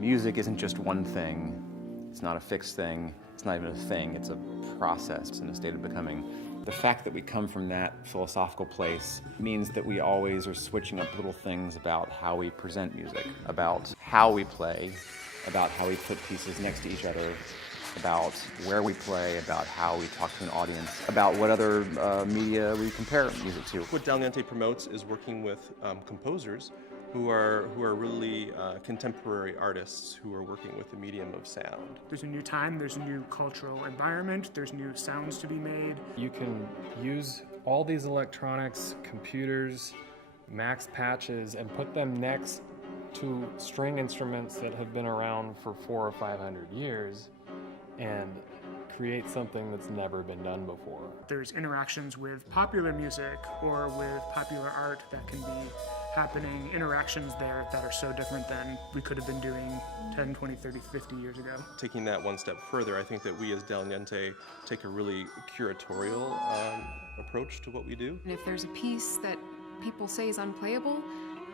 Music isn't just one thing. It's not a fixed thing. It's not even a thing. It's a process. It's in a state of becoming. The fact that we come from that philosophical place means that we always are switching up little things about how we present music, about how we play, about how we put pieces next to each other, about where we play, about how we talk to an audience, about what other media we compare music to. What Dal Niente promotes is working with composers who are really contemporary artists who are working with the medium of sound. There's a new time, there's a new cultural environment, there's new sounds to be made. You can use all these electronics, computers, max patches, and put them next to string instruments that have been around for 400 or 500 years and create something that's never been done before. There's interactions with popular music or with popular art that can be happening, interactions there that are so different than we could have been doing 10, 20, 30, 50 years ago. Taking that one step further, I think that we as Dal Niente take a really curatorial approach to what we do. And if there's a piece that people say is unplayable,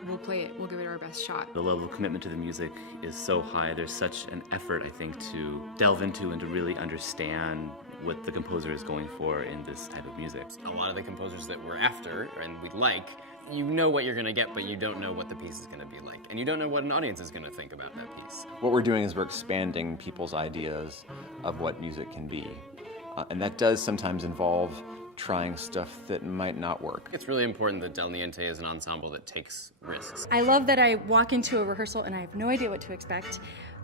we'll play it, we'll give it our best shot. The level of commitment to the music is so high. There's such an effort, I think, to delve into and to really understand what the composer is going for in this type of music. A lot of the composers that we're after and we like, you know what you're going to get, but you don't know what the piece is going to be like. And you don't know what an audience is going to think about that piece. What we're doing is we're expanding people's ideas of what music can be. And that does sometimes involve trying stuff that might not work. It's really important that Dal Niente is an ensemble that takes risks. I love that I walk into a rehearsal and I have no idea what to expect,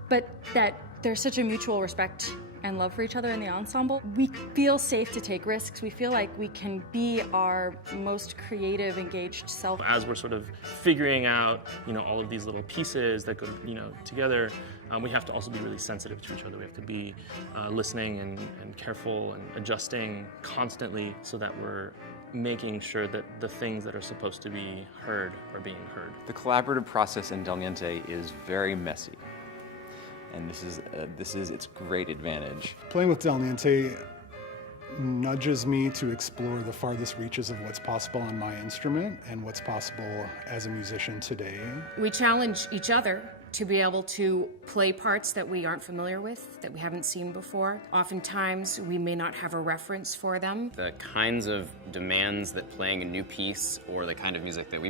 but that there's such a mutual respect and love for each other in the ensemble. We feel safe to take risks. We feel like we can be our most creative, engaged self. As we're sort of figuring out, all of these little pieces that go, together, we have to also be really sensitive to each other. We have to be listening and careful and adjusting constantly so that we're making sure that the things that are supposed to be heard are being heard. The collaborative process in Dal Niente is very messy. And this is its great advantage. Playing with Dal Niente nudges me to explore the farthest reaches of what's possible on my instrument and what's possible as a musician today. We challenge each other to be able to play parts that we aren't familiar with, that we haven't seen before. Oftentimes, we may not have a reference for them. The kinds of demands that playing a new piece or the kind of music that we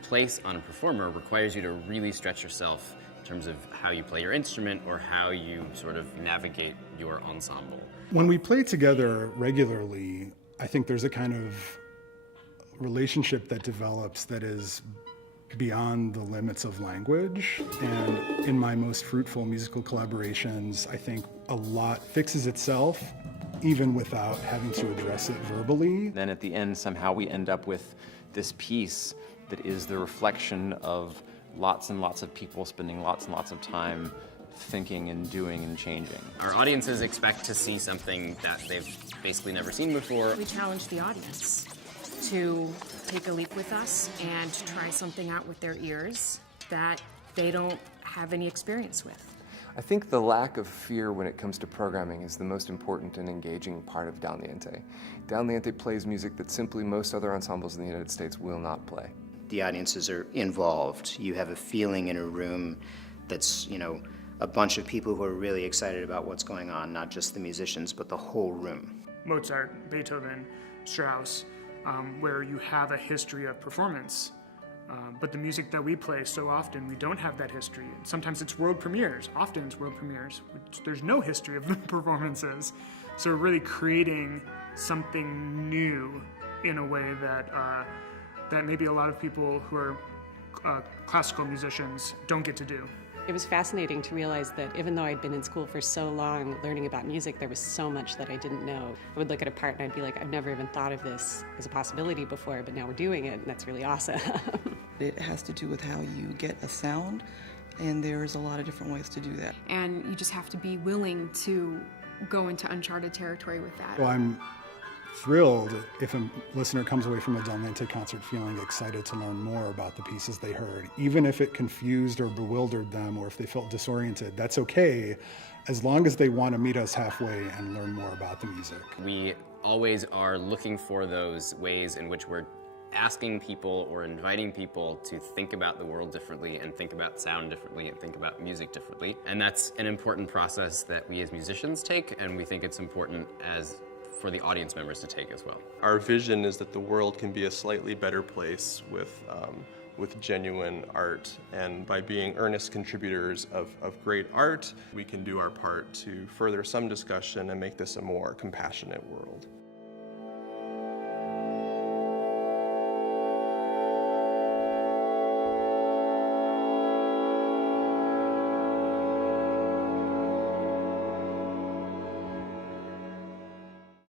place on a performer requires you to really stretch yourself in terms of how you play your instrument or how you sort of navigate your ensemble. When we play together regularly, I think there's a kind of relationship that develops that is beyond the limits of language. And in my most fruitful musical collaborations, I think a lot fixes itself even without having to address it verbally. Then at the end, somehow we end up with this piece that is the reflection of lots and lots of people spending lots and lots of time thinking and doing and changing. Our audiences expect to see something that they've basically never seen before. We challenge the audience to take a leap with us and try something out with their ears that they don't have any experience with. I think the lack of fear when it comes to programming is the most important and engaging part of Dal Niente. Dal Niente plays music that simply most other ensembles in the United States will not play. The audiences are involved. You have a feeling in a room that's, a bunch of people who are really excited about what's going on, not just the musicians, but the whole room. Mozart, Beethoven, Strauss, where you have a history of performance. But the music that we play so often, we don't have that history. Sometimes it's world premieres. Often it's world premieres. There's no history of the performances. So we're really creating something new in a way that maybe a lot of people who are classical musicians don't get to do. It was fascinating to realize that even though I'd been in school for so long learning about music, there was so much that I didn't know. I would look at a part and I'd be like, I've never even thought of this as a possibility before, but now we're doing it, and that's really awesome. It has to do with how you get a sound, and there's a lot of different ways to do that. And you just have to be willing to go into uncharted territory with that. Well, I'm thrilled if a listener comes away from a Dal Niente concert feeling excited to learn more about the pieces they heard. Even if it confused or bewildered them, or if they felt disoriented, that's okay, as long as they want to meet us halfway and learn more about the music. We always are looking for those ways in which we're asking people or inviting people to think about the world differently and think about sound differently and think about music differently. And that's an important process that we as musicians take, and we think it's important for the audience members to take as well. Our vision is that the world can be a slightly better place with genuine art, and by being earnest contributors of great art, we can do our part to further some discussion and make this a more compassionate world.